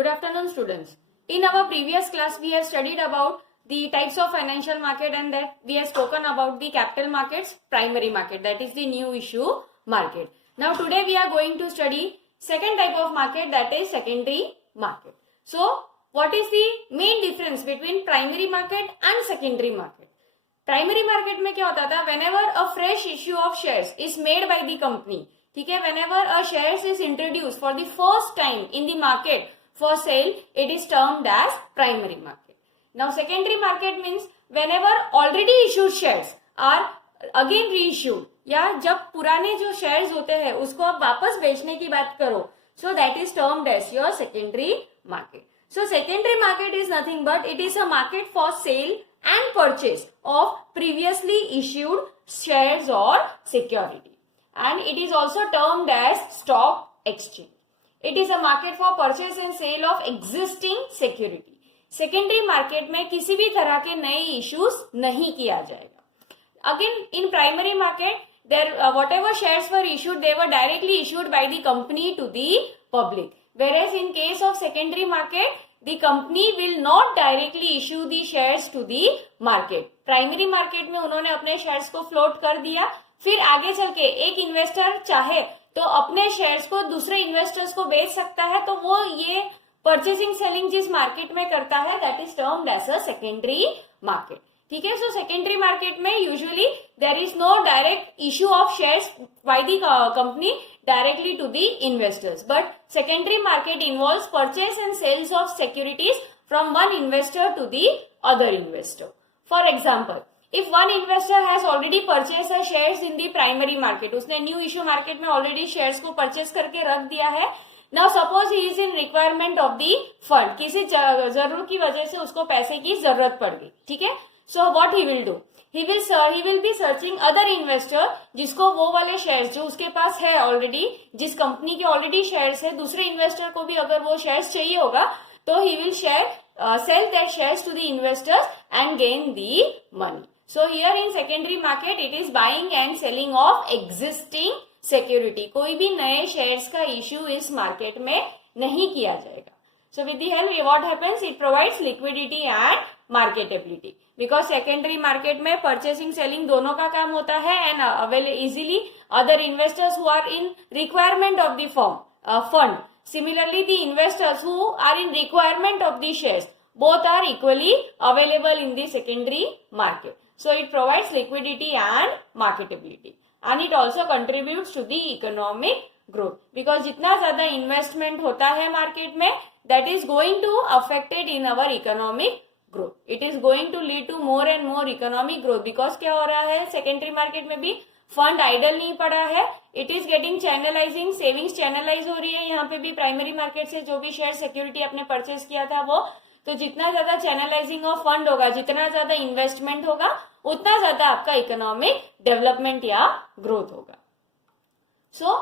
Good afternoon, students. In our previous class, we have studied about the types of financial market and that we have spoken about the capital markets, primary market, that is the new issue market. Now today we are going to study second type of market, that is secondary market. So what is the main difference between primary market and secondary market? Primary market में क्या होता था, whenever a fresh issue of shares is made by the company, ठीक है, whenever a shares is introduced for the first time in the market for sale, it is termed as primary market. Now secondary market means whenever already issued shares are again reissued, या जब पुराने जो shares होते हैं उसको आप वापस बेचने की बात करो, so that is termed as your secondary market. So secondary market is nothing but it is a market for sale and purchase of previously issued shares or security, and it is also termed as stock exchange. It is a market for purchase and sale of existing security. Secondary market में किसी भी तरह के नए issues नहीं किया जाएगा. Again in primary market there whatever shares were issued, they were directly issued by the company to the public, whereas in case of secondary market the company will not directly issue the shares to the market. Primary market में उन्होंने अपने शेयर्स को फ्लोट कर दिया, फिर आगे चल के एक इन्वेस्टर चाहे तो अपने शेयर्स को दूसरे इन्वेस्टर्स को बेच सकता है, तो वो ये परचेसिंग सेलिंग जिस मार्केट में करता है that is termed as a secondary market. ठीक है, सो सेकेंडरी मार्केट में usually there is no direct issue of shares by the company directly to the investors, but secondary market involves purchase and sales of securities from one investor to the other investor. For example, if one investor has already purchased a shares in the primary market, उसने new issue market में already shares को purchase करके रख दिया है. Now suppose he is in requirement of the fund, किसी जरूरत की वजह से उसको पैसे की जरूरत पड़ गई, ठीक है. So what he will do? He will be searching other investor जिसको वो वाले शेयर्स जो उसके पास है ऑलरेडी, जिस कंपनी के ऑलरेडी शेयर्स है, दूसरे इन्वेस्टर को भी अगर वो शेयर्स चाहिए होगा तो he will sell that shares to the investors and gain the money. So here in secondary market it is buying and selling of existing security. कोई भी नए शेयर्स का इश्यू इस मार्केट में नहीं किया जाएगा. So with the help, what happens? It provides liquidity and marketability. Because secondary market में purchasing selling दोनों का काम होता है and avail easily other investors who are in requirement of the fund. Similarly, the investors who are in requirement of the shares, both are equally available in the secondary market. So it provides liquidity and marketability, and it also contributes to the economic growth. Because जितना ज्यादा investment होता है market में, that is going to affected in our economic growth. It is going to lead to more and more economic growth. Because क्या हो रहा है secondary market में भी फंड आइडल नहीं पड़ा है, it is getting channelising, savings channelise हो रही है. यहाँ पे भी प्राइमरी मार्केट से जो भी शेयर सिक्योरिटी आपने परचेज किया था वो, तो जितना ज्यादा चैनलाइजिंग ऑफ फंड होगा, जितना ज्यादा इन्वेस्टमेंट होगा, उतना ज्यादा आपका इकोनॉमिक डेवलपमेंट या ग्रोथ होगा. सो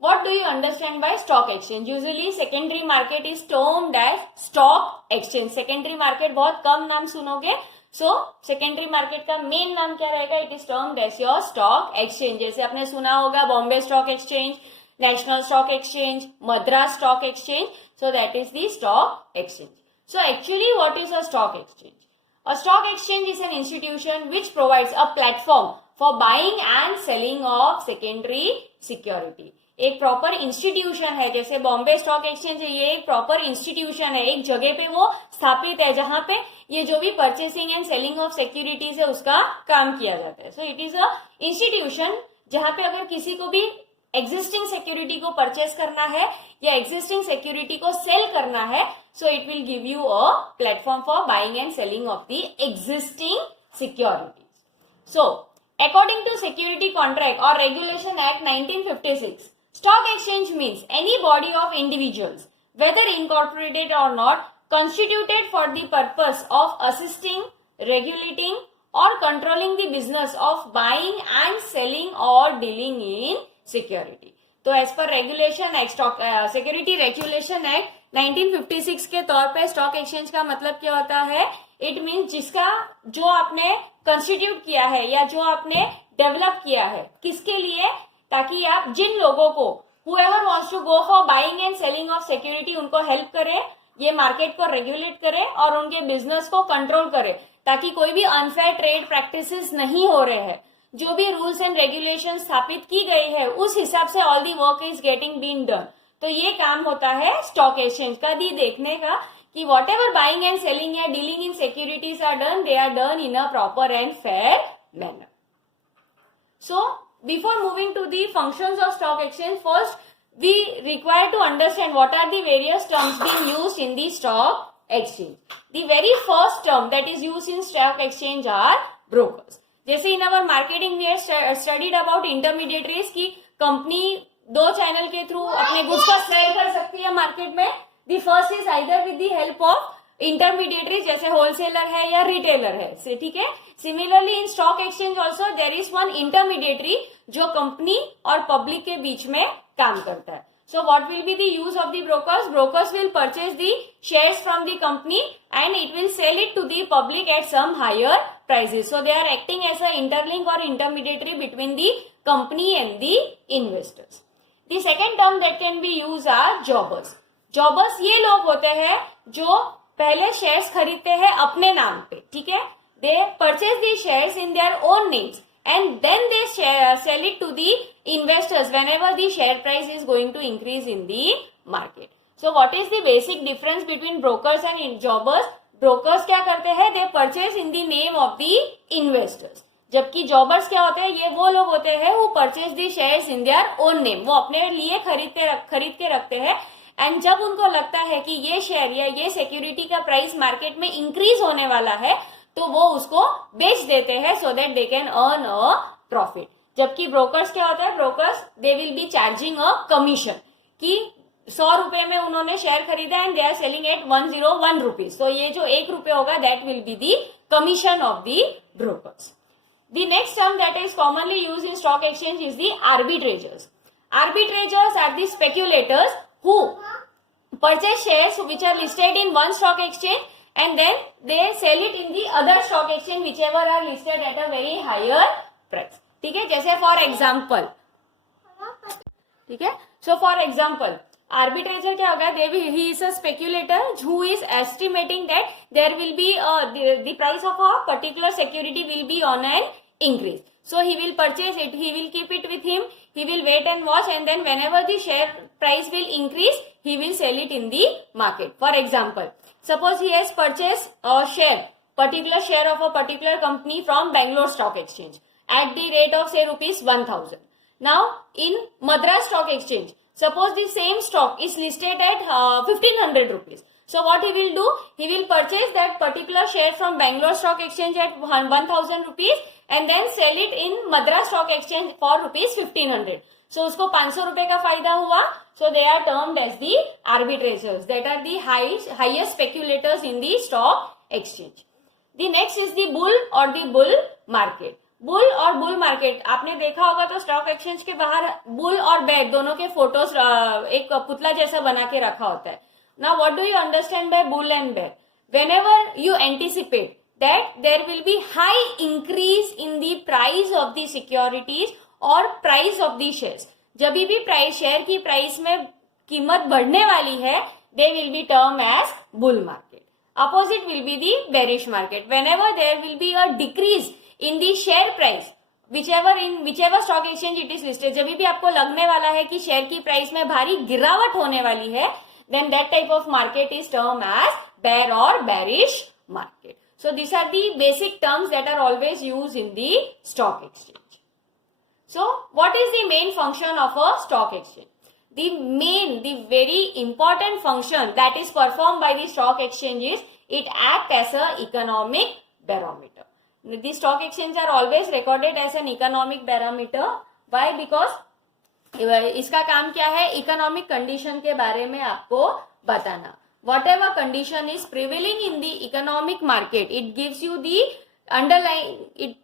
what do you understand by stock exchange? Usually secondary market is termed as stock exchange. Secondary market बहुत कम नाम सुनोगे. So secondary market का मेन नाम क्या रहेगा? It is termed as your stock exchange. जैसे आपने सुना होगा Bombay Stock exchange, national stock exchange, Madras stock exchange. So that is the stock exchange. So actually what is a stock exchange? A stock exchange is an institution which provides a platform for buying and selling of secondary security. एक proper institution है, जैसे Bombay Stock exchange है, ये एक proper institution है, एक जगह पे वो स्थापित है जहां पे ये जो भी purchasing and selling of securities है उसका काम किया जाता है. So it is a institution जहां पे अगर किसी को भी एग्जिस्टिंग सिक्योरिटी को परचेस करना है या एग्जिस्टिंग सिक्योरिटी को सेल करना है, so it will give you a platform for buying and selling of the existing securities. So according to security contract और regulation act 1956, stock exchange means any body of individuals, whether incorporated or not, constituted for the purpose of assisting, regulating or controlling the business of buying and selling or dealing in security. तो as per regulation act, security regulation act 1956 के तौर पे stock exchange का मतलब क्या होता है? It means जिसका जो आपने कंस्टिट्यूट किया है या जो आपने डेवलप किया है, किसके लिए? ताकि आप जिन लोगों को whoever wants to go for buying and selling of security उनको हेल्प करें, ये मार्केट को रेगुलेट करे और उनके बिजनेस को कंट्रोल करे, ताकि कोई भी अनफेयर ट्रेड प्रैक्टिसेस नहीं हो रहे हैं। जो भी रूल्स एंड रेगुलेशन स्थापित की गई है उस हिसाब से all the work is getting been done. तो ये काम होता है स्टॉक एक्सचेंज का भी देखने का कि whatever buying and selling या dealing in securities are done, they are done in a proper and fair manner. So, before moving to the functions of stock exchange, first we require to understand what are the various terms being used in the stock exchange. The very first term that is used in stock exchange are brokers. जैसे in our marketing we have studied about intermediaries की कंपनी दो चैनल के थ्रू अपने गुड्स को सेल कर सकती है मार्केट में। The first is either with the help of intermediary, जैसे होलसेलर है या रिटेलर है, ठीक है। Similarly in stock exchange also there is one intermediary जो कंपनी और पब्लिक के बीच में काम करता है। So what will be the use of the brokers? Brokers will purchase the shares from the company and it will sell it to the public at some higher prices. So they are acting as a interlink और intermediary between the company and the investors. The second term that can be use are jobbers. Jobbers ये लोग होते हैं जो पहले शेयर्स खरीदते हैं अपने नाम पे, ठीक है। They purchase the shares in their own names and then they sell it to the investors whenever the share price is going to increase in the market. So what is the basic difference between brokers and jobbers? Brokers क्या करते हैं? They purchase in the name of the investors, जबकि jobbers क्या होते हैं? ये वो लोग होते हैं who purchase the shares in their own name. वो अपने लिए खरीद के रखते हैं एंड जब उनको लगता है कि ये शेयर या ये सिक्योरिटी का प्राइस मार्केट में इंक्रीज होने वाला है तो वो उसको बेच देते हैं so that they can earn a profit. जबकि ब्रोकर्स क्या होता है? Brokers they will be charging a commission कि 100 रुपए में उन्होंने शेयर खरीदा and they are selling at 101 rupees. तो ये जो 1 रुपए होगा that will be the commission of the brokers. The next term that is commonly use in stock exchange is the arbitrageurs. Arbitrators are the speculators who purchase shares which are listed in one stock exchange and then they sell it in the other stock exchange whichever are listed at a very higher price. ठीक है, जैसे for example, ठीक है, so for example arbitrager क्या होगा? He is a speculator who is estimating that there will be the price of a particular security will be on an increase. So he will purchase it, he will keep it with him, he will wait and watch and then whenever the share price will increase, he will sell it in the market. For example, suppose he has purchased a share, particular share of a particular company from Bangalore Stock Exchange at the rate of say rupees 1000. Now in Madras Stock Exchange, suppose the same stock is listed at 1500 rupees. So what he will do? He will purchase that particular share from Bangalore Stock Exchange at 1000 rupees and then sell it in Madras Stock Exchange for rupees 1500. So उसको 500 रुपए का फायदा हुआ. So they are termed as the arbitrators. That are the highest speculators in the stock exchange. The next is the bull or the bull market. Bull और bull market आपने देखा होगा तो स्टॉक एक्सचेंज के बाहर बुल और बेयर दोनों के फोटोज एक पुतला जैसा बना के रखा होता है. Now what do you understand by bull and bear? Whenever you anticipate that there will be high increase in the price of the securities or price of the shares, जब भी प्राइस शेयर की प्राइस में कीमत बढ़ने वाली है, they will be termed as bull market. Opposite will be the bearish market. Whenever there will be a decrease in the share price, whichever stock exchange it is listed, जब भी आपको लगने वाला है कि शेयर की प्राइस में भारी गिरावट होने वाली है, then that type of market is termed as bear or bearish market. So these are the basic terms that are always used in the stock exchange. So what is the main function of a stock exchange? The very important function that is performed by the stock exchange is it acts as a economic barometer. The stock exchange are always recorded as an economic barometer. Why? Because इसका काम क्या है? Economic condition के बारे में आपको बताना. What ever condition is prevailing in the economic market, it gives you the underline it.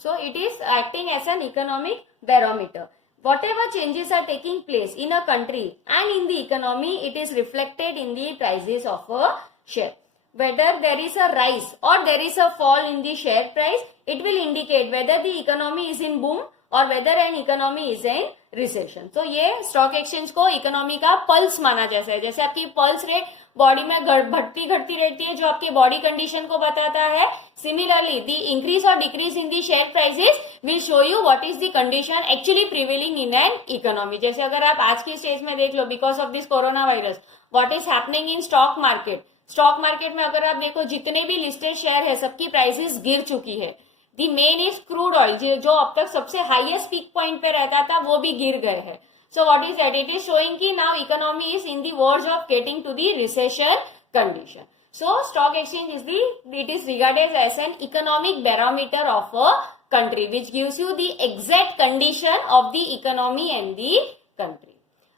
So it is acting as an economic barometer. Whatever changes are taking place in a country and in the economy, it is reflected in the prices of a share. Whether there is a rise or there is a fall in the share price, it will indicate whether the economy is in boom or whether an economy is in recession. तो ये stock exchange को इकोनॉमी का पल्स माना जैसा है, जैसे आपकी pulse rate body में घटती घटती रहती है जो आपकी बॉडी कंडीशन को बताता है। सिमिलरली द इंक्रीज और decrease in the share prices will show you what is the condition actually prevailing in an economy. जैसे अगर आप आज की स्टेज में देख लो, because of this corona virus what is happening in stock market. Stock market में अगर आप देखो जितने भी लिस्टेड शेयर है सबकी प्राइसेस गिर चुकी है। दी मेन इज क्रूड ऑयल, जो अब तक सबसे हाईएस्ट पीक पॉइंट पे रहता था वो भी गिर गए हैं। So what is that? It is showing कि now economy is in the verge of getting to the recession condition. So stock exchange it is regarded as an economic barometer of a country, which gives you the exact condition of the economy and the country.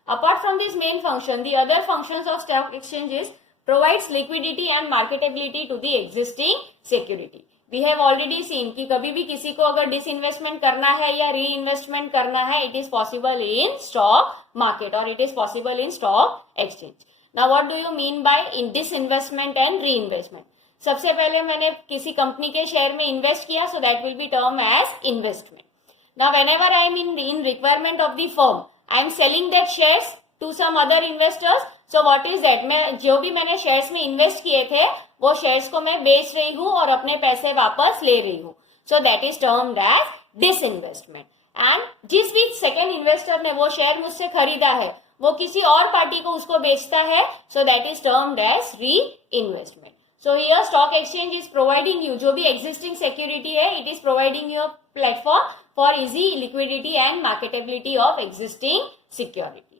Apart from this main function, the other functions of stock exchange is provides liquidity and marketability to the existing security. We have already seen कि कभी भी किसी को अगर डिसइन्वेस्टमेंट करना है या री इन्वेस्टमेंट करना है, it is possible in stock market और it is possible in stock exchange. Now what do you mean by in disinvestment and reinvestment? सबसे पहले मैंने किसी कंपनी के शेयर में इन्वेस्ट किया, so that will be term as investment. Now whenever I am in requirement of the firm, I am selling that shares to some other investors. So what is that? मैं जो भी मैंने शेयर्स में इन्वेस्ट किए थे वो शेयर्स को मैं बेच रही हूं और अपने पैसे वापस ले रही हूं। So that is termed as disinvestment. And जिस भी सेकेंड इन्वेस्टर ने वो शेयर मुझसे खरीदा है वो किसी और पार्टी को उसको बेचता है, so that is termed as reinvestment. So here stock exchange is providing you जो भी एग्जिस्टिंग सिक्योरिटी है, it is providing you platform for easy liquidity and marketability of existing securities.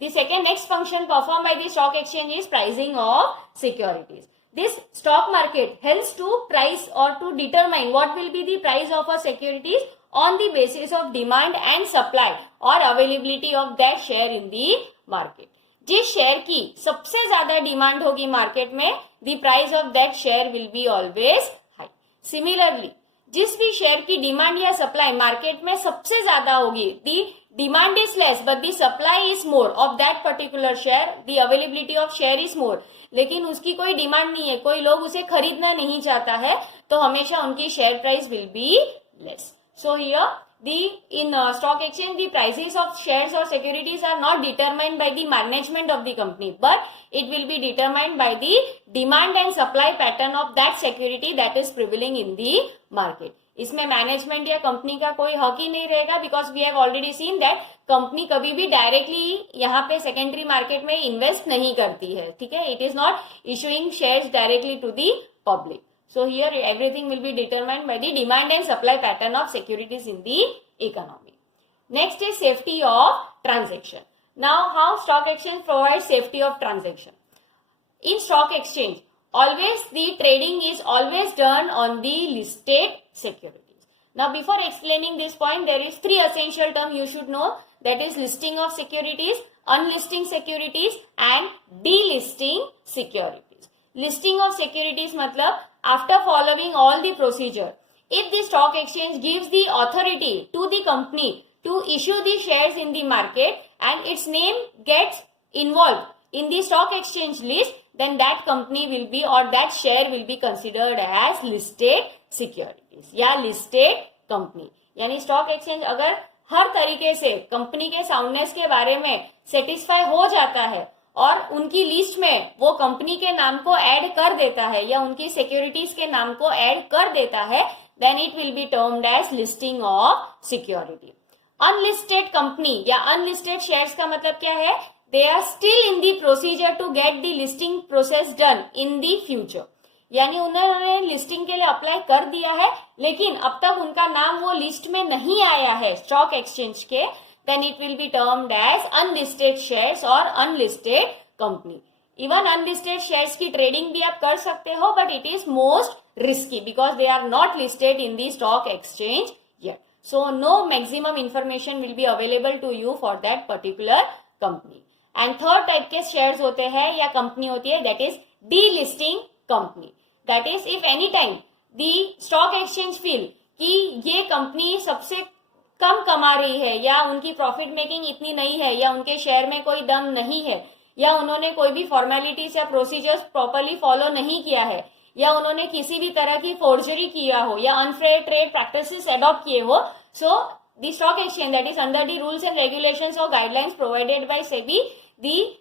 The second next function performed by the stock exchange is pricing of securities. This stock market helps to price or to determine what will be the price of a securities on the basis of demand and supply or availability of that share in the market. जिस शेयर की सबसे ज्यादा डिमांड होगी मार्केट में, the price of that share will be always high. Similarly, जिस भी शेयर की डिमांड या सप्लाई मार्केट में सबसे ज्यादा होगी, the demand is less but the supply is more of that particular share, the availability of share is more, लेकिन उसकी कोई डिमांड नहीं है, कोई लोग उसे खरीदना नहीं चाहता है, तो हमेशा उनकी share price will be less. So here in stock exchange the prices of shares or securities are not determined by the management of the company, but it will be determined by the demand and supply pattern of that security that is prevailing in the market. इसमें management या company का कोई हक ही नहीं रहेगा, because we have already seen that company कभी भी डायरेक्टली यहाँ पे सेकेंडरी मार्केट में इन्वेस्ट नहीं करती है, ठीक है। It is not issuing shares directly to the public. So here everything will be determined by the demand and supply pattern of securities in the economy. Next is safety of transaction. Now how stock exchange provides safety of transaction? In stock exchange, always the trading is always done on the listed securities. Now before explaining this point, there is three essential terms you should know, that is listing of securities, unlisting securities and delisting securities. Listing of securities मतलब after following all the procedure, if the stock exchange gives the authority to the company to issue the shares in the market and its name gets involved in the stock exchange list, then that company will be or that share will be considered as listed securities या listed company। यानी stock exchange अगर हर तरीके से कंपनी के साउंडनेस के बारे में सेटिस्फाई हो जाता है और उनकी लिस्ट में वो कंपनी के नाम को ऐड कर देता है या उनकी सिक्योरिटीज के नाम को ऐड कर देता है, then it will be termed as listing of security. Unlisted company या अनलिस्टेड शेयर्स का मतलब क्या है? They are still in the procedure to get the listing process done in the future. यानी उन्होंने लिस्टिंग के लिए अप्लाई कर दिया है लेकिन अब तक उनका नाम वो लिस्ट में नहीं आया है स्टॉक एक्सचेंज के, then it will be termed as unlisted shares or unlisted company. Even unlisted shares की trading भी आप कर सकते हो, but it is most risky because they are not listed in the stock exchange yet. So no maximum information will be available to you for that particular company. And third type के shares होते हैं या company होती है, that is delisting company. That is if any time the stock exchange feel कि ये company सबसे कम कमा रही है या उनकी प्रॉफिट मेकिंग इतनी नहीं है या उनके शेयर में कोई दम नहीं है या उन्होंने कोई भी फॉर्मेलिटीज या प्रोसीजर्स प्रॉपरली फॉलो नहीं किया है या उन्होंने किसी भी तरह की फोर्जरी किया हो या अनफेयर ट्रेड प्रैक्टिसेस अडॉप्ट किए हो, सो the stock exchange, that is under the rules and regulations or guidelines provided by SEBI, the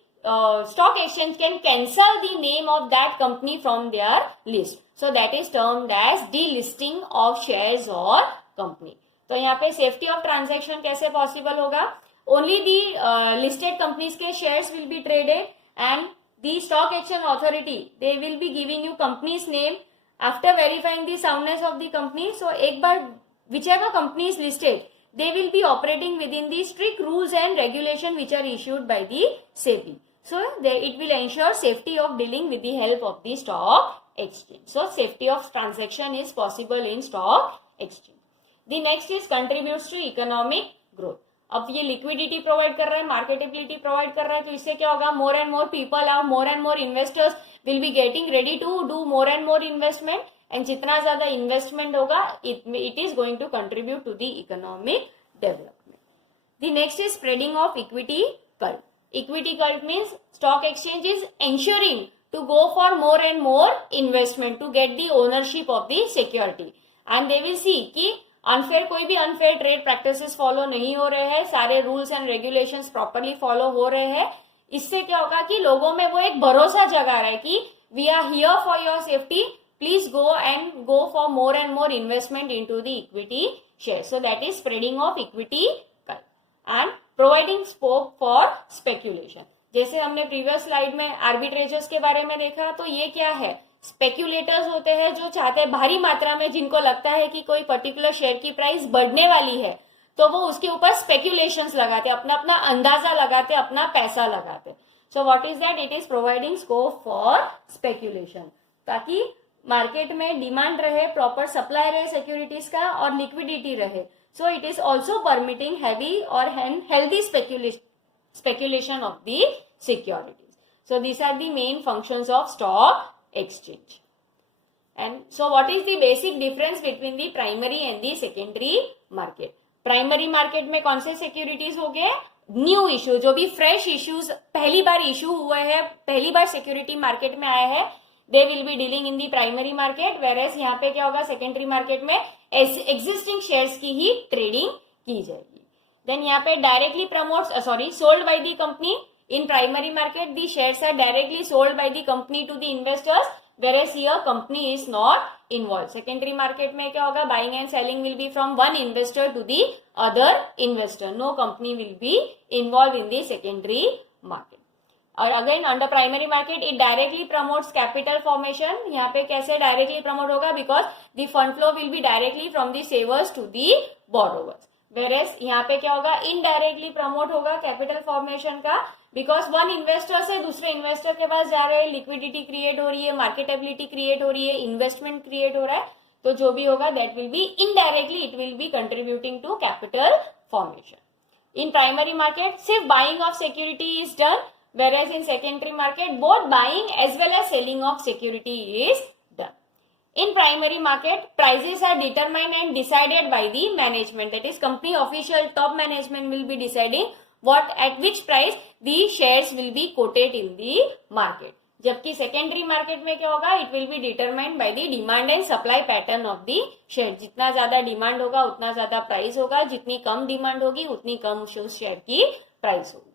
stock exchange can cancel the name of that company from their list. So that is termed as delisting of shares or company. तो यहाँ पे safety of transaction कैसे possible होगा? Only the listed companies के shares will be traded and the stock exchange authority they will be giving you companies name after verifying the soundness of the company. So एक बार whichever company is listed, they will be operating within the strict rules and regulation which are issued by the SEBI. So it will ensure safety of dealing with the help of the stock exchange. So safety of transaction is possible in stock exchange. The next is contributes to economic growth. अब ये liquidity provide कर रहा है, marketability provide कर रहा है, तो इससे क्या होगा? More and more people are, more and more investors will be getting ready to do more and more investment. And जितना ज्यादा इन्वेस्टमेंट होगा it is going to contribute to the economic development. The next is spreading of equity cult. Equity cult means stock exchange is ensuring to go for more and more investment to get the ownership of the security. And they will see कि अनफेयर, कोई भी unfair trade practices follow नहीं हो रहे हैं, सारे rules and regulations properly follow हो रहे हैं. इससे क्या होगा कि लोगों में वो एक भरोसा जगा रहा है कि we are here for your safety, please go for more and more investment into the equity shares. So that is spreading of equity and providing scope for speculation. जैसे हमने प्रीवियस स्लाइड में आर्बिट्रेजर्स के बारे में देखा, तो ये क्या है? स्पेक्यूलेटर्स होते हैं जो चाहते हैं भारी मात्रा में, जिनको लगता है कि कोई पर्टिकुलर शेयर की प्राइस बढ़ने वाली है, तो वो उसके ऊपर स्पेक्यूलेशंस लगाते, अपना अपना अंदाजा लगाते, अपना पैसा लगाते. So what is that? It is providing scope for speculation, ताकि मार्केट में डिमांड रहे, प्रॉपर सप्लाई रहे सिक्योरिटीज का और लिक्विडिटी रहे. So it is also permitting heavy और healthy speculation of the securities. So these are the main functions of stock exchange. And so what is the basic difference between the primary and the secondary market? Primary market में कौन से सिक्योरिटीज हो गए? New issue, जो भी fresh issues पहली बार इश्यू हुए हैं, पहली बार सिक्योरिटी मार्केट में आए हैं, they will be dealing in the primary market. Whereas यहाँ पे क्या होगा? सेकेंडरी मार्केट में एग्जिस्टिंग शेयर्स की ही ट्रेडिंग की जाएगी. देन यहाँ पे directly sold by the company. In primary market, the shares are directly sold by the company to the investors, whereas here company is not involved. Secondary market में क्या होगा? Buying and selling will be from one investor to the other investor. No company will be involved in the secondary market. और again under primary market, it directly promotes capital formation. यहाँ पे कैसे directly promote होगा? Because the fund flow will be directly from the savers to the borrowers. Whereas यहाँ पे क्या होगा? Indirectly promote होगा कैपिटल फॉर्मेशन का, बिकॉज वन इन्वेस्टर से दूसरे इन्वेस्टर के पास जा रहे हैं, लिक्विडिटी क्रिएट हो रही है, मार्केटेबिलिटी क्रिएट हो रही है, इन्वेस्टमेंट क्रिएट हो रहा है, तो जो भी होगा that will be indirectly it will be contributing to capital formation. In primary market सिर्फ buying of security is done, whereas in secondary market both buying as well as selling of security is done. In primary market, prices are determined and decided by the management, that is company official top management will be deciding at which price the shares will be quoted in the market. जबकि secondary market में क्या होगा? It will be determined by the demand and supply pattern of the share. जितना ज्यादा डिमांड होगा उतना ज्यादा प्राइस होगा, जितनी कम डिमांड होगी उतनी कम उस शेयर की प्राइस होगी.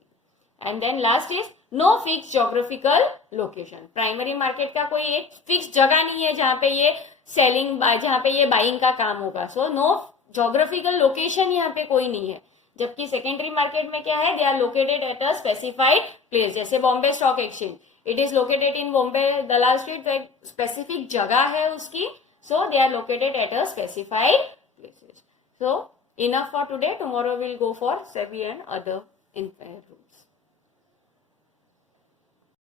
And then last is no fix geographical location. Primary market का कोई एक फिक्स जगह नहीं है जहां पे ये सेलिंग, जहां पे ये बाइंग का काम होगा. सो नो ज्योग्राफिकल लोकेशन यहाँ पे कोई नहीं है. जबकि सेकेंडरी मार्केट में क्या है? They are located at a specified place. जैसे Bombay Stock Exchange, it is located in Bombay Dalal Street, तो एक स्पेसिफिक जगह है उसकी. So they are located at a specified places. So enough for today. Tomorrow will go for SEBI and other rules.